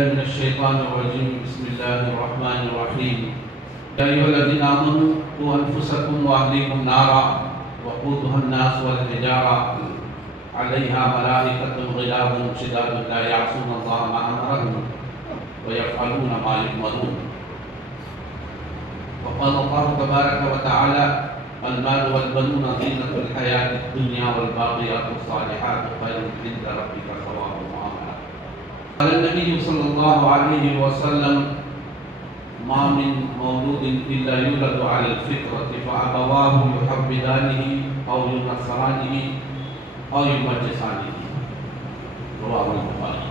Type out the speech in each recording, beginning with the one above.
بالله من الشيطان الرجيم. بسم الله الرحمن الرحيم. يا أيها الذين آمنوا قوا أنفسكم وأهليكم نارا وقودها الناس والحجارة عليها ملائكة غلاظ شداد لا يعصون الله ما أمرهم ويفعلون ما يؤمرون. وقال الله تبارك وتعالى: المال والبنون زينة الحياة الدنيا والباقيات الصالحات خير عند ربك ثوابا وأملا. قال النبي صلى الله عليه وسلم: ما من مولود إلا يولد على الفطرة فأبواه يحودانه أو ينصرانه أو يمجسانه. رواه البخاری.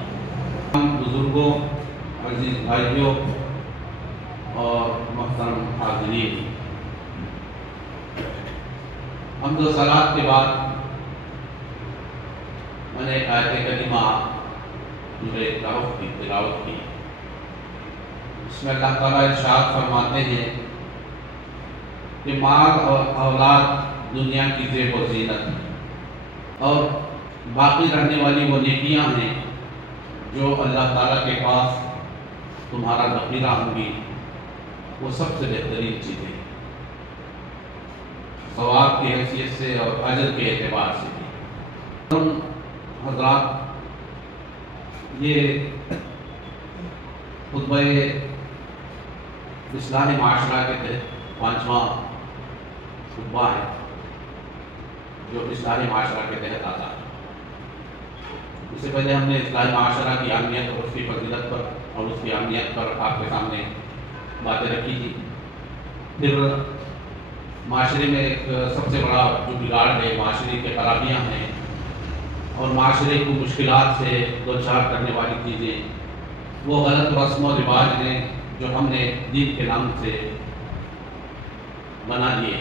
بزرگوں، عزیز بھائیوں اور محترم حاضرین، حمد و صلوات کے بعد میں نے ایک آیت کریمہ تلاوت کی. اس میں اللہ تعالیٰ ارشاد فرماتے ہیں کہ مال اور اولاد دنیا کی زیب و زینت ہے اور باقی رہنے والی وہ نیکیاں ہیں جو اللہ تعالیٰ کے پاس تمہارا ذخیرہ ہوں گی، وہ سب سے بہترین چیزیں ہیں، ثواب کی حیثیت سے اور اجر کے اعتبار سے بھی. حضرات، یہ خطبہ اصلاح معاشرہ کے تحت 5واں خطبہ ہے جو اصلاح معاشرہ کے تحت آتا ہے. اس سے پہلے ہم نے اصلاح معاشرہ کی اہمیت اور اس کی فضیلت پر اور اس کی اہمیت پر آپ کے سامنے باتیں رکھی تھی. پھر معاشرے میں ایک سب سے بڑا جو بگاڑ ہے، معاشرے کے خرابیاں ہیں اور معاشرے کو مشکلات سے دوچار کرنے والی چیزیں، وہ غلط رسم و رواج ہیں جو ہم نے دین کے نام سے بنا دیے.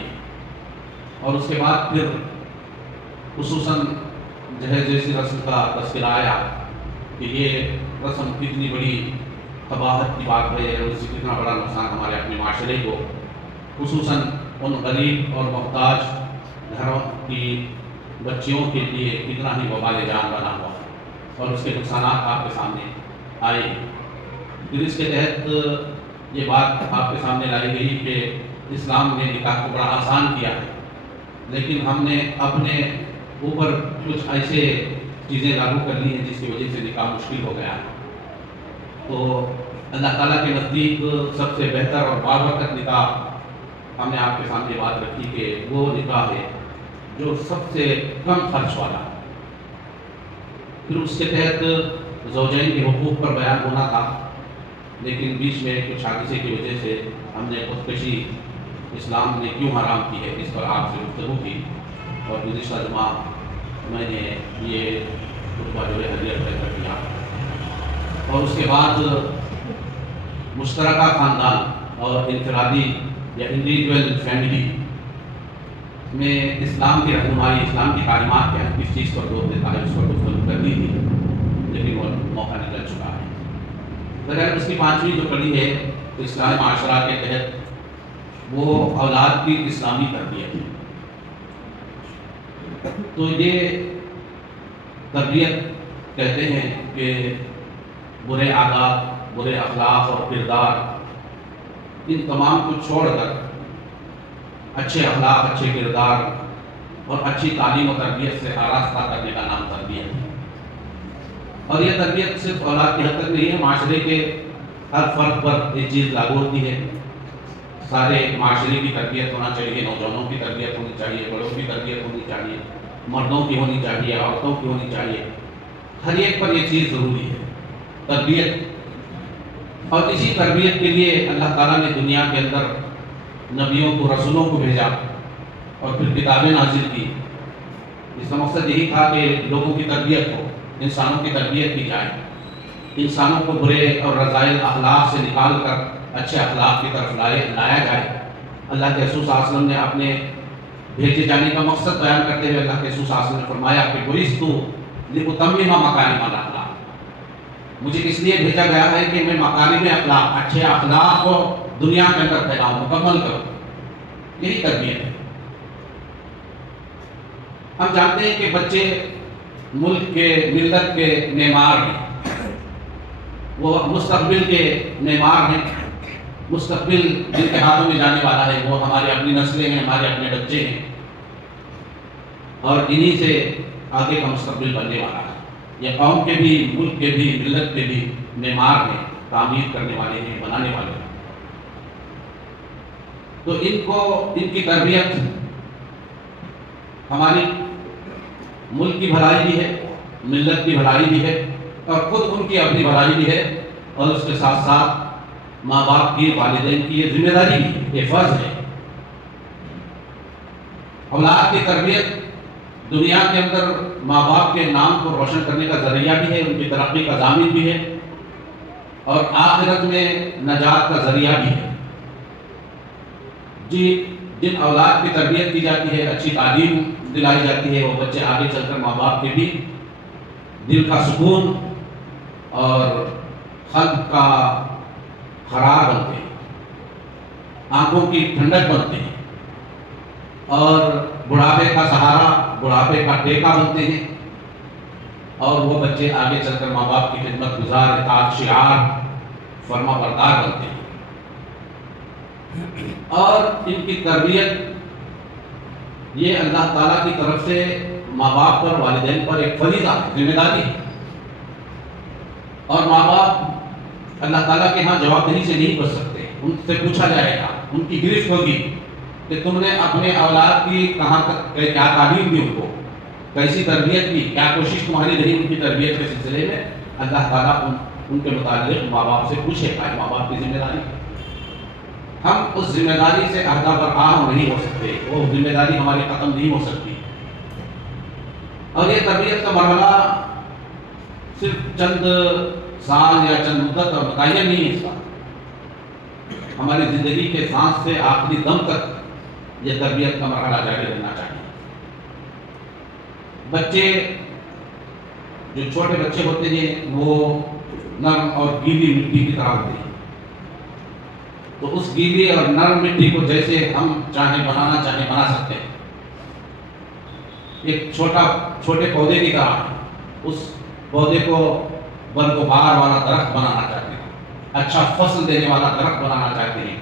اور اس کے بعد پھر خصوصاً جہیز جیسی رسم کا تذکرہ آیا کہ یہ رسم کتنی بڑی قباحت کی بات ہے اور اس سے کتنا بڑا نقصان ہمارے اپنے معاشرے کو، خصوصاً ان غریب اور محتاج گھروں کی بچیوں کے لیے کتنا ہی وبال جان بنا ہوا اور اس کے نقصانات آپ کے سامنے آئے. پھر اس کے تحت یہ بات آپ کے سامنے لائی گئی کہ اسلام نے نکاح کو بڑا آسان کیا ہے، لیکن ہم نے اپنے اوپر کچھ ایسے چیزیں لاگو کر لی ہیں جس کی وجہ سے نکاح مشکل ہو گیا ہے. تو اللہ تعالیٰ کے نزدیک سب سے بہتر اور بابرکت نکاح ہم نے آپ کے سامنے بات رکھی کہ وہ نکاح ہے جو سب سے کم خرچ والا. پھر اس کے تحت زوجین کے حقوق پر بیان ہونا تھا، لیکن بیچ میں کچھ حادثے کی وجہ سے ہم نے خودکشی اسلام نے کیوں حرام کی ہے اس پر آپ سے گفتگو کی، اور گزشتہ جمعہ میں نے یہ خطبہ جو ہے ہدیہ کر دیا. اور اس کے بعد مشترکہ خاندان اور انفرادی یا انڈیویجول فیملی میں اسلام کی رہنمائی، اسلام کی تعلیمات کیا ہے، کس چیز پر زور دیتا ہے، اس پر گفتگو کرنی تھی لیکن وہ موقع نکل چکا ہے. بغیر اس کی 5ویں جو کڑی ہے اصلاح معاشرہ کے تحت، وہ اولاد کی اسلامی تربیت ہے. تو یہ تربیت کہتے ہیں کہ برے عادات، برے اخلاق اور کردار، ان تمام کو چھوڑ کر اچھے اخلاق، اچھے کردار اور اچھی تعلیم و تربیت سے آراستہ کرنے کا نام تربیت ہے. اور یہ تربیت صرف اولاد کی حد تک نہیں ہے، معاشرے کے ہر فرد پر یہ چیز لاگو ہوتی ہے. سارے معاشرے کی تربیت ہونا چاہیے، نوجوانوں کی تربیت ہونی چاہیے، بڑوں کی تربیت ہونی چاہیے، مردوں کی ہونی چاہیے، عورتوں کی ہونی چاہیے. ہر ایک پر یہ چیز ضروری ہے، تربیت. اور اسی تربیت کے لیے اللہ تعالیٰ نے دنیا کے اندر نبیوں کو، رسولوں کو بھیجا اور پھر کتابیں نازل کی. اس کا مقصد یہی تھا کہ لوگوں کی تربیت ہو، انسانوں کی تربیت کی جائے، انسانوں کو برے اور رذائل اخلاق سے نکال کر اچھے اخلاق کی طرف لایا جائے. اللہ کے رسول صلی اللہ علیہ وسلم نے اپنے بھیجے جانے کا مقصد بیان کرتے ہوئے اللہ کے رسول صلی اللہ علیہ وسلم نے فرمایا کہ بُعِثْتُ لِأُتَمِّمَ مَكَارِمَ الْأَخْلَاقِ، مجھے اس لیے بھیجا گیا ہے کہ میں مکارم اخلاق، اچھے اخلاق کو دنیا کے اندر پھیلاؤں، مکمل کروں. یہی تربیت ہے. ہم جانتے ہیں کہ بچے ملک کے، ملت کے معمار ہیں. وہ مستقبل کے معمار ہیں، مستقبل جن کے ہاتھوں میں جانے والا ہے وہ ہماری اپنی نسلیں ہیں، ہمارے اپنے بچے ہیں، اور انہی سے آگے کا مستقبل بننے والا ہے۔ یہ قوم کے بھی، ملک کے بھی، ملت کے بھی معمار ہیں، تعمیر کرنے والے ہیں، بنانے والے ہیں۔ تو ان کی تربیت ہماری ملک کی بھلائی بھی ہے، ملت کی بھلائی بھی ہے، اور خود ان کی اپنی بھلائی بھی ہے، اور اس کے ساتھ ساتھ ماں باپ کی، والدین کی یہ ذمہ داری بھی ہے، یہ فرض ہے۔ اولاد کی تربیت دنیا کے اندر ماں باپ کے نام کو روشن کرنے کا ذریعہ بھی ہے، ان کی ترقی کا ضامن بھی ہے، اور آخرت میں نجات کا ذریعہ بھی ہے۔ جن اولاد کی تربیت کی جاتی ہے، اچھی تعلیم دلائی جاتی ہے، وہ بچے آگے چل کر ماں باپ کے بھی دل کا سکون اور قلب کا قرار بنتے ہیں، آنکھوں کی ٹھنڈک بنتے ہیں، اور بڑھاپے کا سہارا، بڑھاپے کا ٹیکا بنتے ہیں، اور وہ بچے آگے چل کر ماں باپ کی خدمت گزار، اطاعت شعار، فرما بردار بنتے ہیں۔ اور ان کی تربیت یہ اللہ تعالیٰ کی طرف سے ماں باپ پر، والدین پر ایک فریضہ ہے، ذمہ داری ہے، اور ماں باپ اللہ تعالیٰ کے ہاں جوابدہی سے نہیں بچ سکتے۔ ان سے پوچھا جائے گا، ان کی گرفت ہوگی کہ تم نے اپنے اولاد کی کہاں تک، کیا تعلیم دی، ان کو کیسی تربیت کی، کیا کوشش تمہاری رہی ان کی تربیت کے سلسلے میں۔ اللہ تعالیٰ ان کے متعلق ماں باپ سے پوچھے گا، ماں باپ کی ذمہ داری ہے۔ ہم اس ذمہ داری سے عہدہ برآمد نہیں ہو سکتے، وہ ذمہ داری ہماری ختم نہیں ہو سکتی، اور یہ تربیت کا مرحلہ صرف چند سال یا چند مدت اور متعین نہیں ہے، اس کا ہماری زندگی کے سانس سے آخری دم تک یہ تربیت کا مرحلہ جاری رہنا چاہیے۔ بچے، جو چھوٹے بچے ہوتے ہیں، وہ نرم اور گیلی مٹی کی طرح ہوتے ہیں، تو اس گیلی اور نرم مٹی کو جیسے ہم چاہیں بنانا چاہیں بنا سکتے ہیں۔ ایک چھوٹے پودے کی طرح اس پودے کو برگبار والا درخت بنانا چاہتے ہیں، اچھا فصل دینے والا درخت بنانا چاہتے ہیں،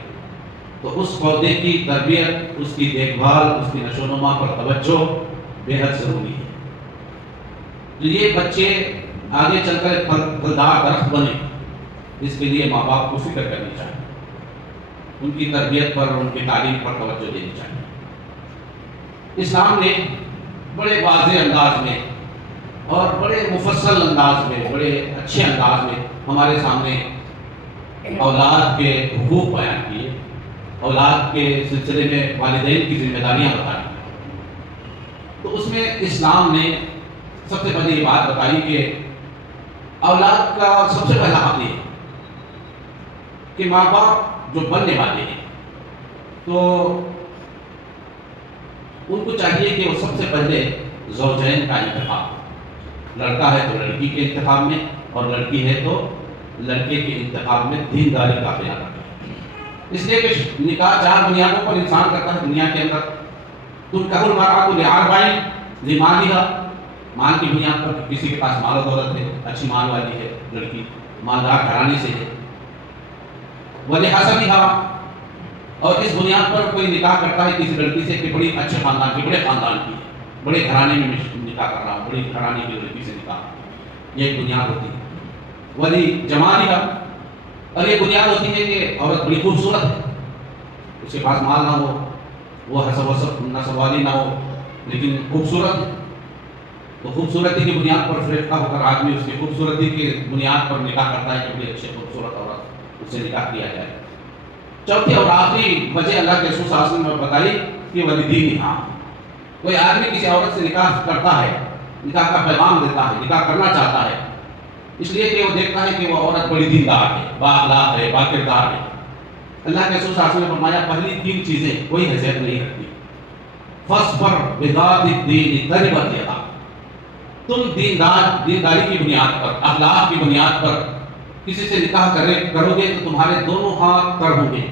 تو اس پودے کی تربیت، اس کی دیکھ بھال، اس کی نشو و نما پر توجہ بے حد ضروری ہے۔ تو یہ بچے آگے چل کر ایک پھلدار درخت بنے، اس کے لیے ماں باپ کو فکر کرنی چاہیے، ان کی تربیت پر، ان کی تعلیم پر توجہ دینی چاہیے۔ اسلام نے بڑے واضح انداز میں اور بڑے مفصل انداز میں، بڑے اچھے انداز میں ہمارے سامنے اولاد کے حقوق بیان کیے، اولاد کے سلسلے میں والدین کی ذمہ داریاں بتائیں۔ تو اس میں اسلام نے سب سے پہلے یہ بات بتائی کہ اولاد کا سب سے پہلا حق یہ ہے کہ ماں باپ جو بننے والے ہیں، تو ان کو چاہیے کہ وہ سب سے پہلے زوجین کا انتخاب، لڑکا ہے تو لڑکی کے انتخاب میں، اور لڑکی ہے تو لڑکے کے انتخاب میں دینداری کا خیال رکھیں۔ اس لیے کہ نکاح 4 بنیادوں پر انسان کرتا ہے دنیا کے اندر۔ تنکح المرأۃ لأربع، لمالها، مال کی بنیاد پر، کسی کے پاس مال و دولت ہے، اچھی مال والی ہے لڑکی، مالدار گھرانے سے ہے، ولحسبها، اور اس بنیاد پر کوئی نکاح کرتا ہے کسی لڑکی سے کہ بڑی اچھے خاندان کی، بڑے خاندان کی ہے، بڑے گھرانے میں نکاح کر رہا ہوں، بڑی گھرانے کی لڑکی سے نکاح، یہ ایک بنیاد ہوتی ہے۔ ولی جمالها، اور یہ بنیاد ہوتی ہے کہ عورت بڑی خوبصورت ہے، اس کے پاس مال نہ ہو، وہ حسب نسب والی نہ ہو، لیکن خوبصورت ہے، تو خوبصورتی کی بنیاد پر فرشتہ ہو کر آدمی اس کی خوبصورتی کی بنیاد پر نکاح کرتا ہے کہ بڑی اچھے خوبصورت عورت، اس سے نکاح کیا جائے۔ چوتھی اور آخری وجہ اللہ کے رسول صلی اللہ علیہ وسلم نے بتائی کہ ولدینہا، کوئی آدمی کسی عورت سے نکاح کرتا ہے، نکاح کا پیغام دیتا ہے، نکاح کرنا چاہتا ہے، اس لیے کہ وہ دیکھتا ہے کہ وہ عورت بڑی دیندار ہے، با اخلاق ہے، با کردار ہے۔ اللہ کے رسول صلی اللہ علیہ وسلم نے فرمایا پہلی 3 چیزیں کوئی حیثیت نہیں رکھتی۔ فاصبر بذات الدین تربت یداک، تم دینداری کی بنیاد پر، اخلاق کی بنیاد پر کسی سے نکاح کرو گے تو تمہارے دونوں ہاتھ تر ہوں گے،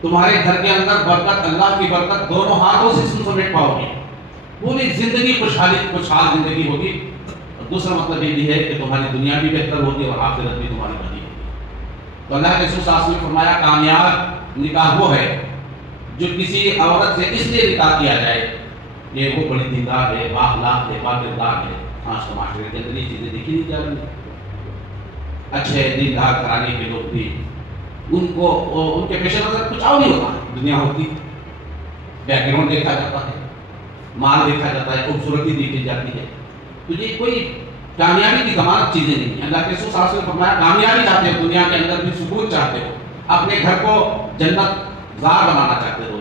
تمہارے گھر کے اندر برکت، اللہ کی برکت دونوں ہاتھوں سے تم سمیٹ پاؤ گے، پوری زندگی خوشحال زندگی ہوگی، دوسرا مطلب یہ بھی ہے کہ تمہاری دنیا بھی بہتر ہوگی اور آخرت بھی تمہاری بنی ہوگی۔ تو اللہ کے رسول صلی اللہ علیہ وسلم نے فرمایا کامیاب نکاح وہ ہے جو کسی عورت سے اس لیے نکاح کیا جائے کہ وہ بڑی دیندار ہے، بااخلاق ہے، باکردار ہے۔ آج تو معاشرے کے اندر یہ چیزیں دیکھی نہیں جا رہی، اچھے دیندار گھرانے کے لوگ بھی ان کو ان کے پیش نظر کچھ اور نہیں ہوتا ہے، دنیا ہوتی، بیک گراؤنڈ دیکھا جاتا ہے، مال دیکھا جاتا ہے، خوبصورتی دیکھی جاتی ہے۔ تو یہ کوئی کامیابی کی ضمانت چیزیں نہیں ہیں۔ اللہ کے رسول صلی اللہ علیہ وسلم نے فرمایا کامیابی چاہتے ہو، دنیا کے اندر بھی سکون چاہتے ہو، اپنے گھر کو جنت زار بنانا چاہتے ہو،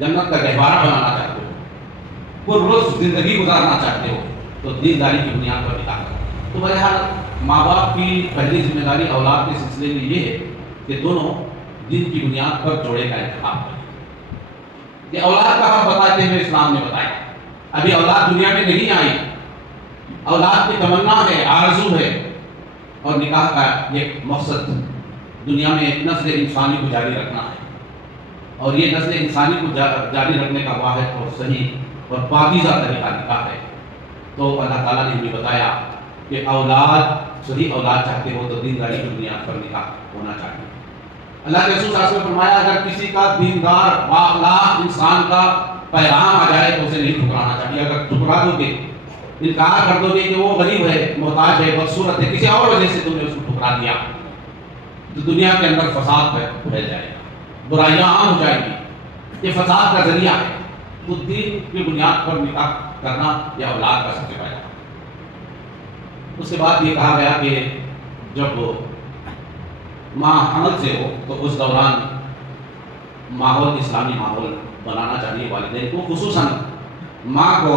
جنت کا گہوارہ بنانا چاہتے ہو، پررس زندگی گزارنا چاہتے ہو، تو دینداری کی بنیاد پر نکاح کرو۔ تو بہرحال ماں باپ کی پہلی ذمہ داری اولاد کے سلسلے میں یہ ہے کہ دونوں دین کی بنیاد پر جوڑے کا انتخاب کریں۔ یہ اولاد کا حق بتاتے ہوئے اسلام نے بتایا، ابھی اولاد دنیا میں نہیں آئی، اولاد کی تمنا ہے، آرزو ہے، اور نکاح کا یہ مقصد دنیا میں نسل انسانی کو جاری رکھنا ہے، اور یہ نسل انسانی کو جاری رکھنے کا واحد اور صحیح اور پاکیزہ طریقہ نکاح ہے۔ تو اللہ تعالیٰ نے ہمیں بتایا کہ اولاد صحیح اولاد چاہتے ہو تو دینداری کی بنیاد پر نکاح ہونا چاہیے۔ اللہ کے رسول صلی اللہ علیہ وسلم نے فرمایا اگر کسی کا دیندار بااخلاق انسان کا پیغام آ جائے تو اسے نہیں ٹھکرانا چاہیے۔ اگر ٹھکرا دو گے، انکار کر دو گے کہ وہ غریب ہے، محتاج ہے، بدصورت ہے، کسی اور وجہ سے تم نے اس کو ٹھکرا دیا، تو دنیا کے اندر فساد پھیل جائے گا، برائیاں عام ہو جائیں گی، یہ فساد کا ذریعہ ہے۔ تو دین کی بنیاد پر نکاح کرنا یہ اولاد کا سب سے پہلا۔ اس کے بعد یہ کہا گیا کہ جب ماں حمل سے ہو تو اس دوران ماحول اسلامی ماحول بنانا چاہیے والدین کو، خصوصاً ماں کو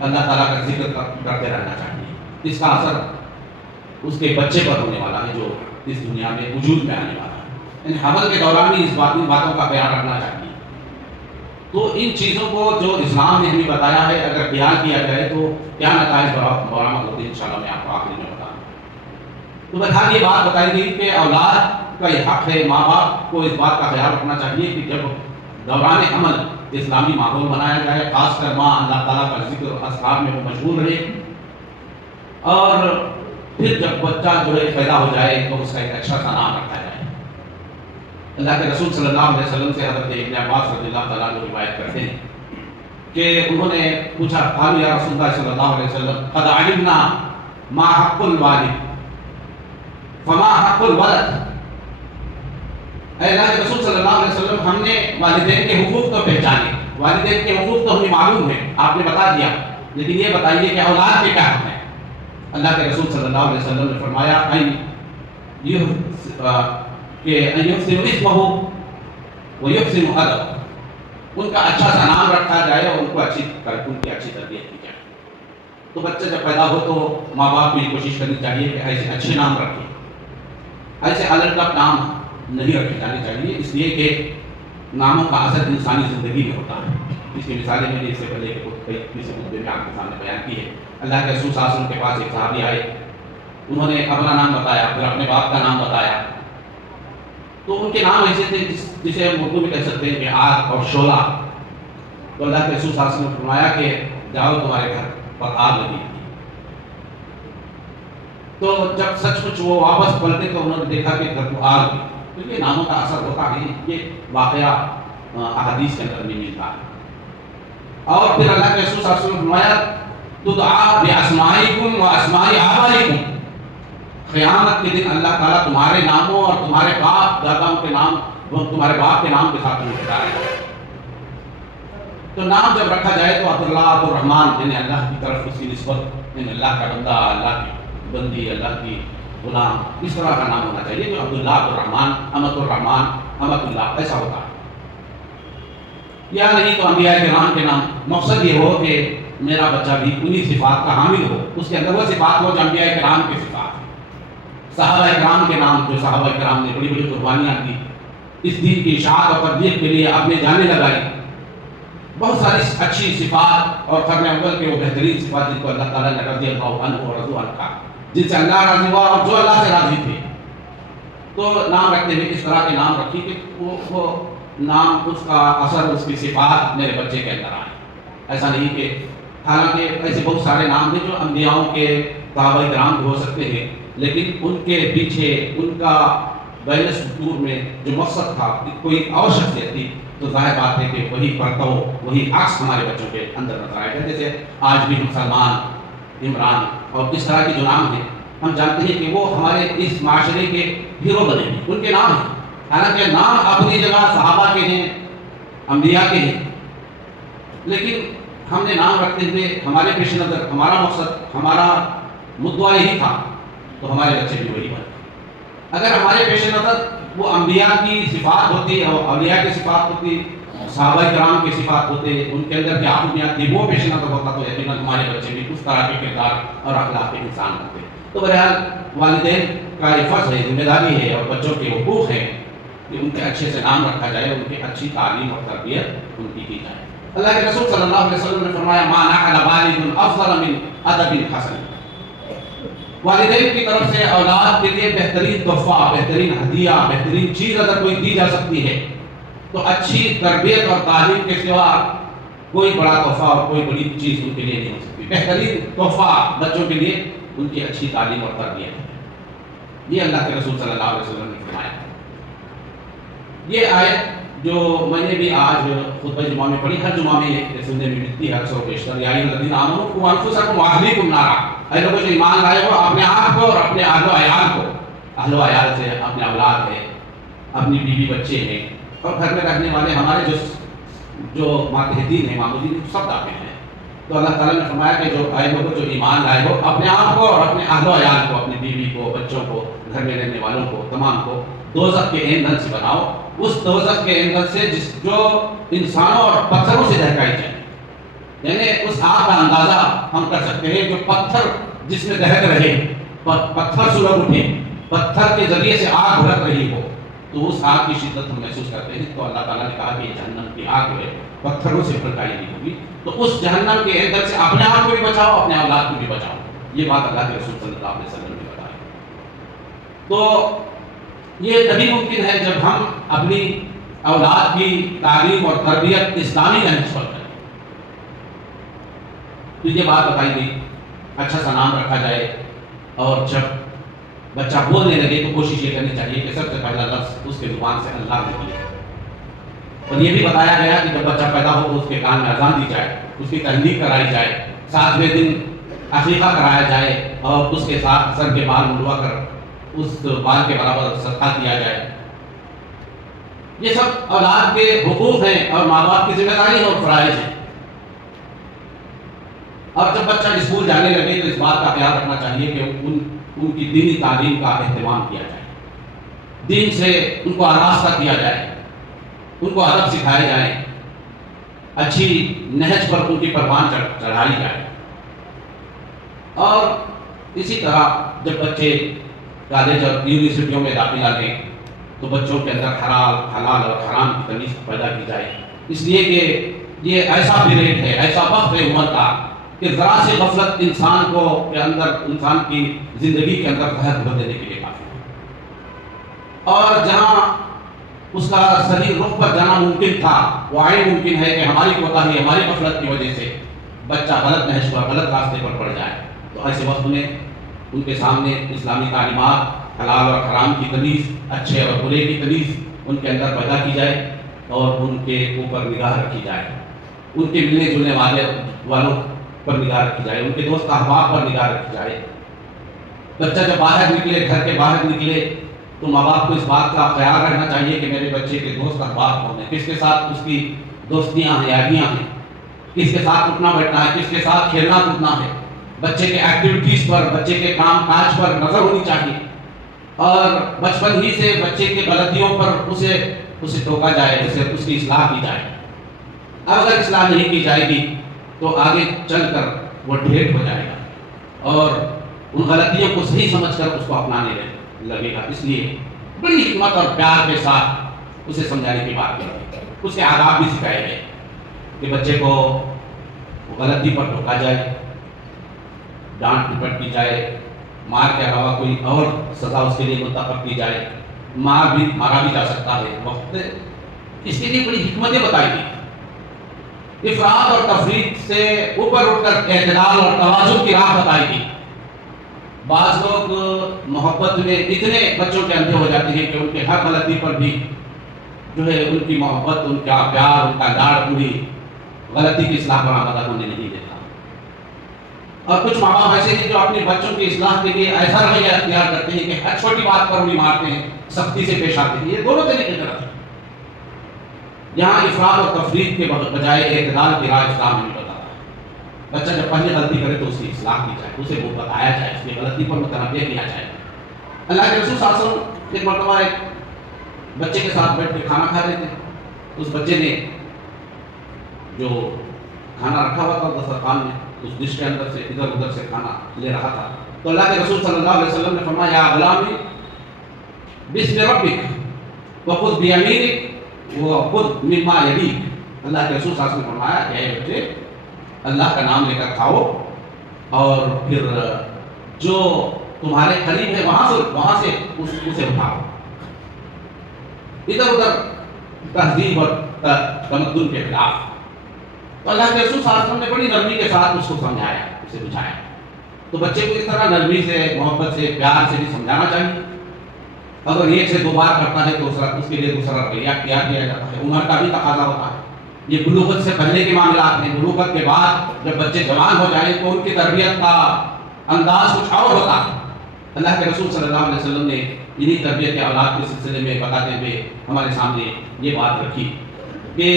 اللہ تعالیٰ کا ذکر کرتے رہنا چاہیے۔ اس کا اثر اس کے بچے پر ہونے والا ہے جو اس دنیا میں وجود میں آنے والا ہے، یعنی حمل کے دوران ہی ان باتوں کا خیال رکھنا چاہیے۔ تو ان چیزوں کو جو اسلام نے ہمیں بتایا ہے اگر خیال کیا جائے تو کیا نتائج برآمد ہوتے ہیں، انشاءاللہ میں آپ کو آخری میں بتاؤں۔ تو بہرحال یہ بات بتائی گئی کہ اولاد کا یہ حق ہے، ماں باپ کو اس بات کا خیال رکھنا چاہیے کہ جب دوران حمل اسلامی ماحول بنایا جائے، خاص کر ماں اللہ تعالیٰ کا ذکر اور اذکار میں وہ مشغول رہے، اور پھر جب بچہ جو ہے پیدا ہو جائے تو اس کا ایک اچھا سا نام رکھا جائے۔ اللہ کے رسول صلی اللہ علیہ وسلم سے حضرت ابن عباس رضی اللہ تعالیٰ عنہ روایت کرتے ہیں کہ انہوں نے پوچھا قالوا یا رسول اللہ صلی اللہ علیہ وسلم قد علمنا ما حق الوالد فما حق الولد۔ اے اللہ کے رسول صلی اللہ علیہ وسلم ہم نے والدین کے حقوق تو پہچانے، والدین کے حقوق تو ہمیں معلوم ہے، آپ نے بتا دیا، لیکن یہ بتائیے کہ اولاد کے کیا حق ہیں۔ اللہ کے رسول صلی اللہ علیہ وسلم نے فرمایا کہ یحسن اسمہ ویحسن ادبہ، ان کا اچھا سا نام رکھا جائے اور ان کی اچھی تربیت کی جائے۔ تو بچہ جب پیدا ہو تو ماں باپ کو یہ کوشش کرنی چاہیے کہ ایسے اچھے نام رکھیں، ایسے الگ الگ نام نہیں رکھے جانے چاہیے، اس لیے کہ ناموں کا اثر انسانی زندگی میں ہوتا ہے۔ اس کی مثالیں میں نے اس سے پہلے کسی مدعے میں آپ کے سامنے بیان کی ہے۔ اللہ کے رسول صلی اللہ علیہ وسلم کے پاس ایک صحابی آئے، انہوں نے اپنا نام بتایا، پھر اپنے باپ کا نام بتایا، تو ان کے نام ایسے تھے جسے ہم اردو میں کہہ سکتے ہیں کہ آگ اور شعلہ۔ تو اللہ کے رسول صلی اللہ علیہ وسلم نے فرمایا کہ جاؤ تمہارے گھر پر آگ لگی تھی۔ تو جب سچ مچ وہ واپس پلٹے تو انہوں نے دیکھا کہ گھر کو آگ لگی۔ تو یہ ناموں کا اثر ہوتا ہے، یہ واقعہ احادیث کے اندر نہیں ملتا ہے۔ اور پھر اللہ کے رسول صلی اللہ علیہ وسلم نے فرمایا تدعا باسمائکم واسماء آبائکم، قیامت کے دن اللہ تعالیٰ تمہارے ناموں اور تمہارے باپ داداؤں کے نام، تمہارے باپ کے نام کے ساتھ تمہیں پکارے گا۔ تو نام جب رکھا جائے تو عبداللہ عبدالرحمن، یعنی اللہ کی طرف اس کی نسبت، یعنی اللہ کا بندہ، اللہ کی بندی، اللہ کی غلام، اس طرح کا نام ہونا چاہیے جو عبداللہ عبدالرحمن، امت الرحمن، امت اللہ، ایسا ہوتا ہے۔ یا نہیں تو انبیاء کرام کے نام، مقصد یہ ہو کہ میرا بچہ بھی انہی صفات کا حامل ہو، اس کے اندر وہ صفات ہو جو انبیاء کرام کی صفات ہیں۔ صحابہ کرام کے نام، جو صحابہ کرام نے بڑی بڑی قربانیاں دی، اس دین کی اشاعت اور تبلیغ کے لیے اپنے جانیں لگائی، بہت ساری اچھی صفات، اور قرن اول کے وہ بہترین صفات جن کو اللہ تعالیٰ نے رضی اللہ عنہ و رضوا عنہ کہا، جن سے اللہ راضی ہوا اور جو اللہ سے راضی تھے۔ تو نام رکھتے ہوئے اس طرح کے نام رکھی کہ وہ نام، اس کا اثر، اس کی صفات میرے بچے کے اندر آئے۔ ایسا نہیں کہ، حالانکہ ایسے بہت سارے نام ہیں جو انبیاءوں کے صحابہ کرام ہو سکتے ہیں، لیکن ان کے پیچھے ان کا بین سطور میں جو مقصد تھا کہ کوئی اور شخصیت تھی، تو ظاہر بات ہے کہ وہی پرتو، وہی عکس ہمارے بچوں کے اندر نظر آئے گا۔ جیسے آج بھی ہم سلمان، عمران اور اس طرح کے جو نام ہیں، ہم جانتے ہیں کہ وہ ہمارے اس معاشرے کے ہیرو بنے ہیں، ان کے نام ہیں، حالانکہ نام اپنی جگہ صحابہ کے ہیں، انبیاء کے ہیں، لیکن ہم نے نام رکھتے ہوئے ہمارے پیش نظر ہمارا مقصد، ہمارا مدعا یہی تھا، تو ہمارے بچے بھی وہی بنے۔ اگر ہمارے پیش نظر وہ انبیاء کی صفات ہوتی اور اولیاء کی صفات ہوتی، صحابہ کرام کی صفات ہوتے، ان کے اندر کیا خوبیاں تھی وہ پیش نظر ہوتا، تو یقیناً ہمارے بچے بھی اس طرح کے کردار اور اخلاق کے انسان ہوتے۔ تو بہرحال والدین کا یہ فرض ہے، ذمہ داری ہے، اور بچوں کے حقوق ہیں کہ ان کے اچھے سے نام رکھا جائے، ان کی اچھی تعلیم اور تربیت ان کی جائے۔ اللہ کے رسول صلی اللہ علیہ وسلم نے فرمایا ما نحل والد افضل من ادب حسن۔ والدین کی طرف سے اولاد کے لیے بہترین تحفہ، بہترین ہدیہ، بہترین چیز اگر کوئی دی جا سکتی ہے تو اچھی تربیت اور تعلیم کے سوا کوئی بڑا تحفہ اور کوئی بڑی چیز ان کے لیے نہیں ہو سکتی۔ بہترین تحفہ بچوں کے لیے ان کی اچھی تعلیم اور تربیت ہے، یہ اللہ کے رسول صلی اللہ علیہ وسلم نے فرمایا۔ یہ آیت جو میں نے بھی آج خطبہ جمعہ میں پڑھی، ہر جمعہ میں یہ سننے میں ملتی ہے اکثر و بیشتر، یا ایھا الذین آمنوا قوا انفسکم واہلیکم نارا، اے لوگوں جو ایمان لائے ہو اپنے آپ کو اور اپنے اہل و عیال کو، اہل و عیال سے اپنے اولاد ہے، اپنی بیوی بچے ہیں، اور گھر میں رہنے والے ہمارے جو ماتحتین ہیں، معمولین سب داخل ہیں۔ تو اللہ تعالیٰ نے فرمایا کہ جو اے لوگوں جو ایمان لائے ہو اپنے آپ کو اور اپنے اہل و عیال کو، اپنی بیوی کو، بچوں کو، گھر میں رہنے والوں کو، تمام کو دوزخ کے ایندھن سے بناؤ، اس دوزخ کے ایندھن سے جو انسانوں اور پتھروں سے دہکائی جائے، یعنی اس آگ کا اندازہ ہم کر سکتے ہیں جو پتھر جس میں دہک رہے، پتھر سلگ اٹھے، پتھر کے ذریعے سے آگ بھڑک رہی ہو، تو اس آگ کی شدت ہم محسوس کرتے ہیں۔ تو اللہ تعالیٰ نے کہا کہ جہنم کی آگ جو ہے پتھروں سے بھڑکائی گئی ہوگی، تو اس جہنم کے ایندھن سے اپنے آپ کو بھی بچاؤ، اپنے اولاد کو بھی بچاؤ۔ یہ بات اللہ کے رسول صلی اللہ علیہ وسلم نے بتائی۔ تو یہ تبھی ممکن ہے جب ہم اپنی اولاد کی تعلیم اور تربیت اسلامی نہج پر کریں۔ تو یہ بات بتائی گئی، اچھا سا نام رکھا جائے، اور جب بچہ بولنے لگے تو کوشش یہ کرنی چاہیے کہ سب سے پہلا لفظ اس کے زبان سے اللہ نکلے۔ اور یہ بھی بتایا گیا کہ جب بچہ پیدا ہو تو اس کے کان میں اذان دی جائے، اس کی تحلیق کرائی جائے، 7ویں دن عقیقہ کرایا جائے، اور اس کے ساتھ سر کے بال منڈوا کر اس بال کے برابر صدقہ کیا جائے۔ یہ سب اولاد کے حقوق ہیں اور ماں باپ کی ذمہ داری اور فرائض ہیں۔ اور جب بچہ اسکول جانے لگے تو اس بات کا خیال رکھنا چاہیے کہ ان کی دینی تعلیم کا اہتمام کیا جائے، دین سے ان کو آراستہ کیا جائے، ان کو ادب سکھائے جائیں، اچھی نہج پر ان کی پروان چڑھائی جائے۔ اور اسی طرح جب بچے کالج اور یونیورسٹیوں میں داخلہ لیں تو بچوں کے اندر حلال اور حرام کی تمیز پیدا کی جائے، اس لیے کہ یہ ایسا پیریڈ ہے، ایسا وقت ہے عمر کا کہ ذرا سی غفلت انسان کے اندر، انسان کی زندگی کے اندر زہر گھول دینے کے لیے کافی ہے۔ اور جہاں اس کا صحیح رخ پر جانا ممکن تھا، وہ عین ممکن ہے کہ ہماری کوتاہی، ہماری غفلت کی وجہ سے بچہ غلط نہج پر، غلط راستے پر پڑ جائے۔ تو ایسے وقت میں ان کے سامنے اسلامی تعلیمات، حلال اور حرام کی تمیز، اچھے اور برے کی تمیز ان کے اندر پیدا کی جائے، اور ان کے اوپر نگاہ رکھی جائے، ان کے ملنے جلنے والوں پر نگاہ رکھی جائے، ان کے دوست احباب پر نگاہ رکھی جائے۔ بچہ جب باہر نکلے، گھر کے باہر نکلے، تو ماں باپ کو اس بات کا خیال رکھنا چاہیے کہ میرے بچے کے دوست احباب کون ہیں، کس کے ساتھ اس کی دوستیاں ہیں، یاریاں ہیں، کس کے ساتھ اٹھنا بیٹھنا ہے، کس کے ساتھ کھیلنا کودنا ہے۔ بچے کے ایکٹیویٹیز پر، بچے کے کام کاج پر نظر ہونی چاہیے، اور بچپن ہی سے بچے کے غلطیوں پر اسے ٹوکا جائے، اس کی اصلاح کی جائے۔ اب اگر اصلاح نہیں کی جائے گی تو آگے چل کر وہ ڈھیٹ ہو جائے گا، اور ان غلطیوں کو صحیح سمجھ کر اس کو اپنانے لگے گا۔ اس لیے بڑی حکمت اور پیار کے ساتھ اسے سمجھانے کی بات کریں، اس کے آداب بھی سکھائے گئے کہ بچے کو غلطی پر ٹوکا جائے، ڈانٹ ڈپٹ کی جائے، مار کے علاوہ کوئی اور سزا اس کے لیے منتخب کی جائے، مارا بھی جا سکتا ہے وقت، اس کے لیے بڑی حکمتیں بتائی گئی، افراط اور تفریط سے اوپر اٹھ کر اعتدال اور توازن کی راہ بتائی گئی۔ بعض لوگ محبت میں اتنے بچوں کے اندھے ہو جاتے ہیں کہ ان کے ہر غلطی پر بھی جو ہے ان کی محبت، ان کا پیار، ان کا لاڑ پوری غلطی کی اصلاح پر آمادہ ہونے نہیں دیتا۔ اور کچھ ماں باپ ایسے ہیں جو اپنے بچوں کی اصلاح کے لیے ایسا رویہ اختیار کرتے ہیں کہ ہر چھوٹی بات پر انہیں مارتے ہیں، سختی سے پیش آتے ہیں۔ یہ دونوں طریقے غلط ہیں۔ یہاں افراط اور تفریط کے بجائے اعتدال کی راہ اسلام نہیں بتاتا ہے۔ بچہ جب پہلے غلطی کرے تو اس کی اصلاح کی جائے، اسے وہ بتایا جائے، اس کی غلطی پر متنبہ کیا جائے۔ اللہ کے رسول صلی اللہ علیہ وسلم ایک مرتبہ ایک بچے کے ساتھ بیٹھ کے کھانا کھا رہے تھے۔ اس بچے نے جو کھانا رکھا ہوا تھا دسترخوان میں، اس ڈش کے اندر سے ادھر ادھر سے کھانا لے رہا تھا، تو اللہ کے رسول صلی اللہ علیہ وسلم نے فرمایا یا غلامی بسم ربک وخذ بیمینک وخذ مما یلیک۔ اللہ کے رسول صلی اللہ علیہ وسلم نے فرمایا کہ اے بچے اللہ کا نام لے کر کھاؤ، اور پھر جو تمہارے قریب ہے وہاں سے اسے اٹھاؤ۔ ادھر ادھر تہذیب اور تمدن کے خلاف۔ تو اللہ کے رسول صلی اللہ علیہ وسلم نے بڑی نرمی کے ساتھ اس کو سمجھایا، اسے بجھایا۔ تو بچے کو اس طرح نرمی سے، محبت سے، پیار سے بھی سمجھانا چاہیے۔ اگر ایک سے دو بار کرتا ہے تو اس کے لیے دوسرا رویہ اختیار کیا جاتا ہے۔ عمر کا بھی تقاضا ہوتا ہے۔ یہ بلوغت سے پہلے کے معاملات ہیں۔ بلوغت کے بعد جب بچے جوان ہو جائیں تو ان کی تربیت کا انداز کچھ اور ہوتا ہے۔ اللہ کے رسول صلی اللہ علیہ وسلم نے انہی تربیت اولاد کے سلسلے میں بتاتے ہوئے ہمارے سامنے یہ بات رکھی کہ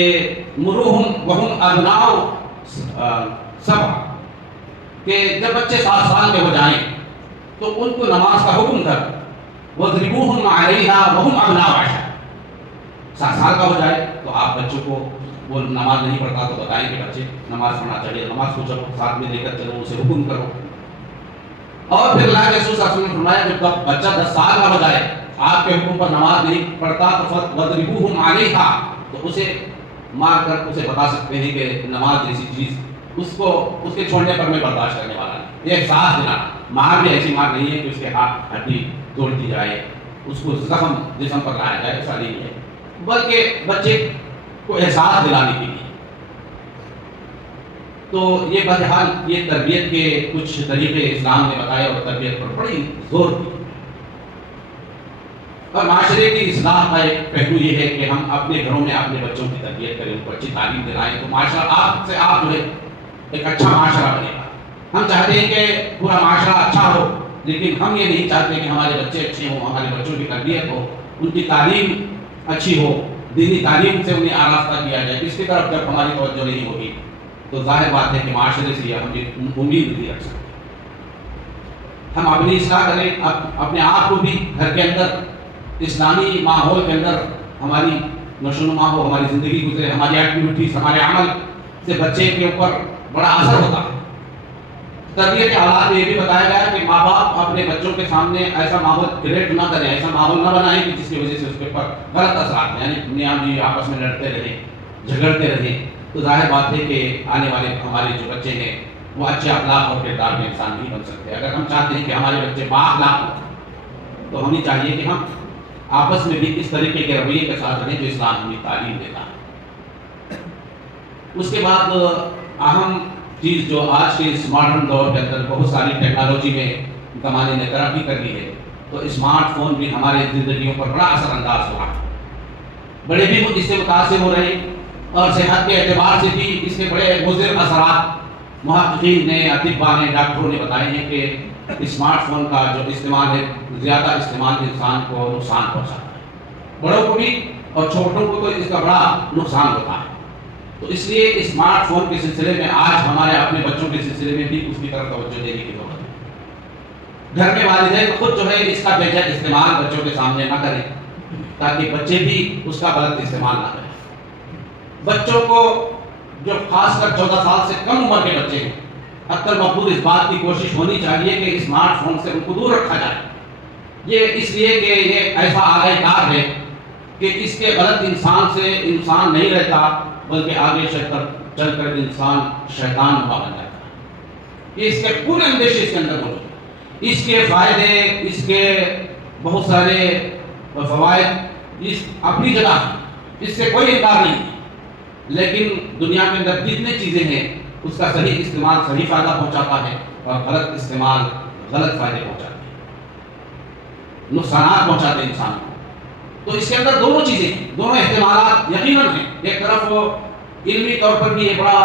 مروہم وہم ابناء سبع، کہ جب بچے 7 سال کے ہو جائیں تو ان کو نماز کا حکم کر، وَاضْرِبُوهُمْ عَلَيْهَا وَهُمْ أَبْنَاءُ 10۔ 7 سال کا ہو جائے تو آپ بچوں کو، وہ نماز نہیں پڑھتا تو بتائیں کہ بچے نماز پڑھنا چاہیے، نماز کو چلو ساتھ میں لے کر چلو، اسے حکم کرو۔ اور پھر اللہ کے رسول صلی اللہ علیہ وسلم نے فرمایا جب بچہ 10 سال کا ہو جائے، آپ کے حکم پر نماز نہیں پڑھتا تو وَاضْرِبُوهُمْ عَلَيْهَا، تو اسے مار کر اسے بتا سکتے ہیں کہ نماز جیسی چیز اس کے چھوڑنے پر میں برداشت کرنے والا نہیں۔ یہ احساس دینا، مار بھی ایسی مار نہیں ہے کہ اس کے ہاتھ ہڈی توڑ دی جائے، اس کو زخم جسم پر لایا جائے، ایسا نہیں ہے، بلکہ بچے کو احساس دلانے کے لیے۔ تو یہ بہرحال یہ تربیت کے کچھ طریقے اسلام نے بتائے اور تربیت پر بڑی زور دی۔ اور معاشرے کی اصلاح کا ایک پہلو یہ ہے کہ ہم اپنے گھروں میں اپنے بچوں کی تربیت کریں، ان کو اچھی تعلیم دلائیں، تو معاشرہ آپ جو ہے ایک اچھا معاشرہ بنے گا۔ ہم چاہتے ہیں کہ پورا معاشرہ اچھا ہو، لیکن ہم یہ نہیں چاہتے کہ ہمارے بچے اچھے ہوں، ہمارے بچوں کی تربیت ہو، ان کی تعلیم اچھی ہو، دینی تعلیم سے انہیں آراستہ کیا جائے۔ اس کی طرف جب ہماری توجہ نہیں ہوگی تو ظاہر بات ہے کہ معاشرے سے ہم امید نہیں رکھ سکتے۔ ہم اپنی اصلاح کریں، اپنے آپ کو بھی گھر کے اندر اسلامی ماحول کے اندر ہماری نشوونما ہو، ہماری زندگی گزرے، ہماری ایکٹیویٹیز، ہمارے عمل سے بچے کے اوپر بڑا اثر ہوتا ہے۔ تربیت اولاد میں یہ بھی بتایا گیا کہ ماں باپ اپنے بچوں کے سامنے ایسا ماحول کریٹ نہ کریں، ایسا ماحول نہ بنائیں کہ جس کی وجہ سے اس کے اوپر غلط اثرات ہیں، یعنی میاں بیوی آپس میں لڑتے رہیں، جھگڑتے رہیں، تو ظاہر بات ہے کہ آنے والے ہمارے جو بچے ہیں وہ اچھے اخلاق اور کردار کے انسان نہیں بن سکتے۔ اگر ہم چاہتے ہیں کہ ہمارے بچے بااخلاق ہوں تو ہمیں چاہیے کہ ہم آپس میں بھی اس طریقے کے رویے کے ساتھ رہیں جو اسلام ہمیں تعلیم دیتا ہے۔ اس کے بعد اہم چیز جو آج کے اس ماڈرن دور کے اندر بہت ساری ٹیکنالوجی میں زمانے نے ترقی کر لی ہے، تو اسمارٹ فون بھی ہمارے زندگیوں پر بڑا اثر انداز ہوا ہے۔ بڑے بھی اس سے متاثر ہو رہے ہیں، اور صحت کے اعتبار سے بھی اس کے بڑے مضر اثرات محققین نے، اطباء نے، ڈاکٹروں نے بتائے ہیں کہ اسمارٹ فون کا جو استعمال ہے، زیادہ استعمال انسان کو نقصان پہنچاتا ہے، بڑوں کو بھی اور چھوٹوں کو تو اس کا بڑا نقصان ہوتا ہے۔ تو اس لیے اسمارٹ فون کے سلسلے میں آج ہمارے اپنے بچوں کے سلسلے میں بھی اس کی طرف توجہ دینے کی ضرورت ہے۔ گھر میں والدین خود جو ہے اس کا بے جا استعمال بچوں کے سامنے نہ کریں، تاکہ بچے بھی اس کا غلط استعمال نہ کریں۔ بچوں کو جو خاص کر 14 سال سے کم عمر کے بچے ہیں، حتی المقدور اس بات کی کوشش ہونی چاہیے کہ اسمارٹ فون سے ان کو دور رکھا جائے۔ یہ اس لیے کہ یہ ایسا آگے کار ہے کہ اس کے غلط انسان سے انسان نہیں رہتا، بلکہ آگے چل کر انسان شیطان نما بن جاتا ہے۔ اس کے پورے اندیشے اس کے اندر موجود ہیں، اس کے فائدے، اس کے بہت سارے فوائد اس اپنی جگہ ہیں، اس سے کوئی انکار نہیں، لیکن دنیا کے اندر جتنی چیزیں ہیں اس کا صحیح استعمال صحیح فائدہ پہنچاتا ہے، اور غلط استعمال غلط فائدے پہنچاتے ہیں، نقصانات پہنچاتے ہیں انسان کو۔ تو اس کے اندر دونوں چیزیں ہیں، دونوں احتمالات یقیناً ہیں۔ ایک طرف وہ علمی طور پر بھی ایک بڑا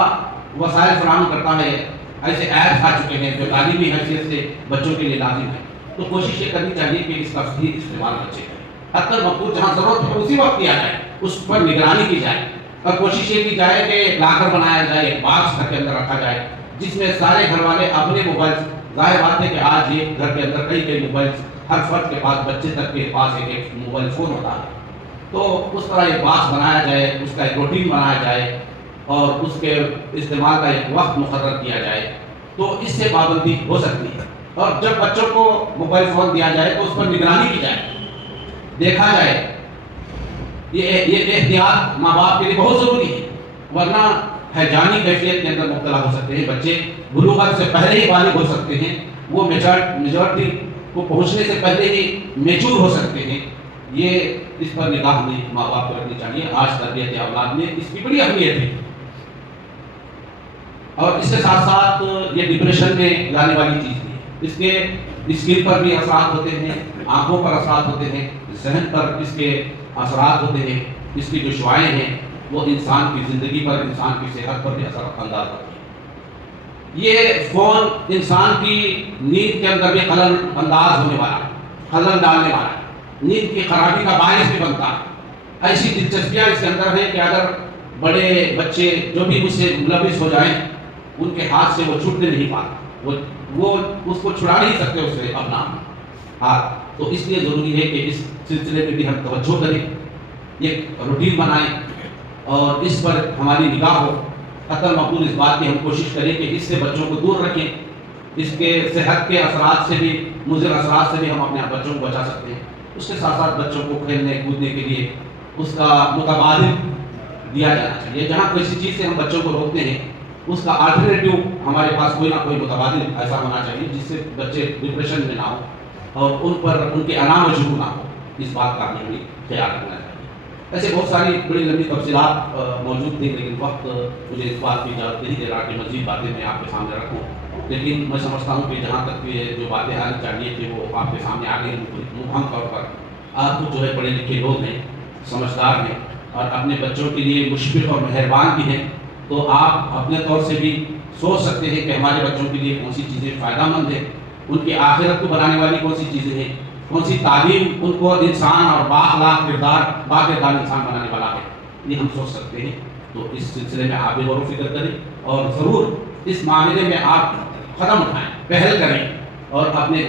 وسائل فراہم کرتا ہے، ایسے ایپس آ چکے ہیں جو تعلیمی حیثیت سے بچوں کے لیے لازم ہے، تو کوشش یہ کرنی چاہیے کہ اس کا صحیح استعمال بچے کریں، حد تک مقبول جہاں ضرورت ہے اسی وقت کیا جائے، اس پر نگرانی کی جائے، اور کوشش یہ کی جائے کہ لاکر بنایا جائے، ایک باکس گھر کے اندر رکھا جائے جس میں سارے گھر والے اپنے موبائل، ظاہر بات ہے کہ آج یہ گھر کے اندر کئی موبائل، ہر فرد کے پاس، بچے تک کے پاس ایک موبائل فون ہوتا ہے، تو اس طرح ایک باکس بنایا جائے، اس کا ایک روٹین بنایا جائے اور اس کے استعمال کا ایک وقت مقرر کیا جائے، تو اس سے پابندی ہو سکتی ہے۔ اور جب بچوں کو موبائل فون دیا جائے تو اس پر نگرانی کی جائے، دیکھا جائے، یہ احتیاط ماں باپ کے لیے بہت ضروری ہے، ورنہ ہیجانی کیفیت کے اندر مبتلا ہو سکتے ہیں بچے، بلوغت سے پہلے ہی بالغ ہو سکتے ہیں، وہ میجورٹی کو پہنچنے سے پہلے ہی میچور ہو سکتے ہیں۔ یہ اس پر نگاہ ہمیں ماں باپ کو رکھنی چاہیے۔ آج تربیت اولاد میں اس کی بڑی اہمیت ہے، اور اس کے ساتھ ساتھ یہ ڈپریشن میں لانے والی چیز ہے، اس کے اسکن پر بھی اثرات ہوتے ہیں، آنکھوں پر اثرات ہوتے ہیں، ذہن پر اس کے اثرات ہوتے ہیں، اس کی جو شعاعیں ہیں وہ انسان کی زندگی پر، انسان کی صحت پر بھی اثر انداز ہوتی ہے۔ یہ فون انسان کی نیند کے اندر بھی خلل انداز ہونے والا ہے، خلل ڈالنے والا ہے، نیند کی خرابی کا باعث بھی بنتا ہے۔ ایسی دلچسپیاں اس کے اندر ہیں کہ اگر بڑے بچے جو بھی اس سے ملوث ہو جائیں، ان کے ہاتھ سے وہ چھوٹنے نہیں پاتے، وہ اس کو چھڑا نہیں سکتے اس سے اپنا ہاتھ۔ تو اس لیے ضروری ہے کہ اس سلسلے میں بھی ہم توجہ کریں، ایک روٹین بنائیں اور اس پر ہماری نگاہ ہو، قطر مقبول اس بات کی ہم کوشش کریں کہ اس سے بچوں کو دور رکھیں، اس کے صحت کے اثرات سے بھی، مضر اثرات سے بھی ہم اپنے بچوں کو بچا سکتے ہیں۔ اس کے ساتھ ساتھ بچوں کو کھیلنے کودنے کے لیے اس کا متبادل دیا جانا چاہیے، جہاں کسی چیز سے ہم بچوں کو روکتے ہیں اس کا آلٹرنیٹیو ہمارے پاس کوئی نہ کوئی متبادل ایسا ہونا چاہیے جس سے بچے ڈپریشن میں نہ ہو اور ان پر ان کے انام و جنو نہ ہو، اس بات کا ہمیں خیال رکھنا چاہیے۔ ایسے بہت ساری بڑی لمبی تفصیلات موجود تھیں، لیکن وقت مجھے اس بات کی اجازت نہیں دے رہا کہ مزید باتیں میں آپ کے سامنے رکھوں، لیکن میں سمجھتا ہوں کہ جہاں تک کہ جو باتیں آنی چاہیے کہ وہ آپ کے سامنے آ گئی مبہم طور پر۔ آپ کو جو ہے پڑھے لکھے لوگ ہیں، سمجھدار ہیں اور اپنے بچوں کے لیے مشفق اور مہربان بھی ہیں، تو آپ اپنے طور سے بھی سوچ سکتے ہیں کہ ہمارے بچوں کے لیے کون سی چیزیں فائدہ مند ہیں، ان کی آخرت کو بنانے والی کون سی چیزیں ہیں، کون سی تعلیم ان کو انسان اور بااخلاق باکردار انسان بنانے والا ہے، یہ ہم سوچ سکتے ہیں۔ تو اس سلسلے میں آپ بھی غور و فکر کریں اور ضرور اس معاملے میں آپ قدم اٹھائیں، پہل کریں، اور اپنے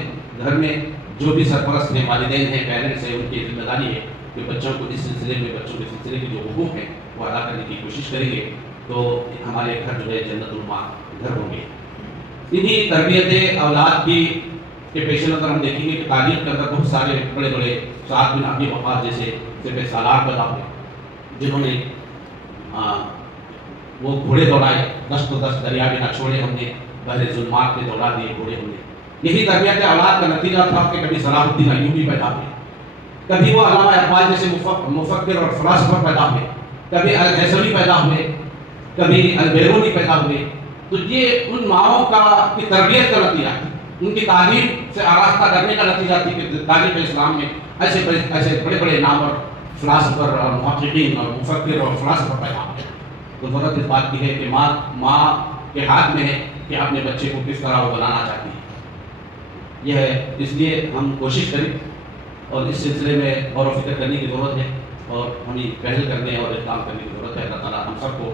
گھر میں جو بھی سرپرست ہیں، والدین ہیں، پیرنٹس ہیں، ان کی ذمہ داری ہے کہ بچوں کو اس سلسلے میں، بچوں کے سلسلے کے جو حقوق ہیں وہ ادا کرنے کی کوشش کریں گے، تو ہمارے گھر جو ہے جنت الما گھر ہوں گے۔ انہی تربیت اولاد کی کے پیش نظر ہم دیکھیں گے کہ تعلیم کے اندر بہت سارے بڑے بڑے سعد بن ابی وقاص جیسے سپہ سالار پیدا ہوئے، جنہوں نے وہ گھوڑے دوڑائے، دست و دست دریا بھی نہ چھوڑے، ہم نے بحر ظلمات میں دوڑا دیے گھوڑے ہم نے۔ یہی تربیت اولاد کا نتیجہ تھا کہ کبھی صلاح الدین ایوبی پیدا ہوئے، کبھی وہ علامہ اقبال جیسے مفکر اور فلاسفر پیدا ہوئے، کبھی الحسنی پیدا ہوئے، کبھی البیرونی پیدا ہوئے۔ تو یہ ان ماؤں کی تربیت کا نتیجہ، ان کی تعلیم سے آراستہ کرنے کا نتیجہ تھی کہ تعلیم اسلام میں ایسے بڑے بڑے نام اور فلاسفر اور محققین اور مفکر اور فلاسفر پیدا ہوئے۔ تو ضرورت اس بات کی ہے کہ ماں کے ہاتھ میں ہے کہ اپنے بچے کو کس طرح وہ بنانا چاہتی ہے۔ یہ ہے، اس لیے ہم کوشش کریں اور اس سلسلے میں غور و فکر کرنے کی ضرورت ہے اور ہمیں پہل کرنے اور اقدام کرنے کی ضرورت ہے۔ اللہ تعالیٰ ہم سب کو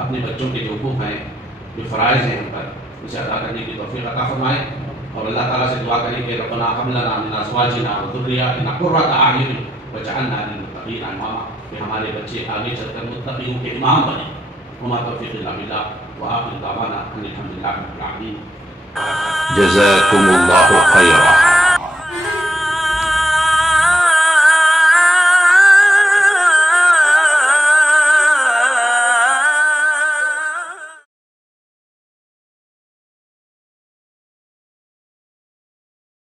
اپنے بچوں کے جو حقوق ہیں، جو فرائض ہیں ہم پر، اسے ادا کرنے کی توفیق عطا فرمائے، اور اللہ تعالیٰ سے دعا کریں کہ ربنا هب لنا من ازواجنا وذرياتنا قرة اعين واجعلنا للمتقين اماما، کہ ہمارے بچے آگے چل کر متقیوں کے امام بنیں۔ وما توفیق الا باللہ، وآخر دعوانا ان الحمد للہ رب العالمین۔ جزاكم الله خيرا.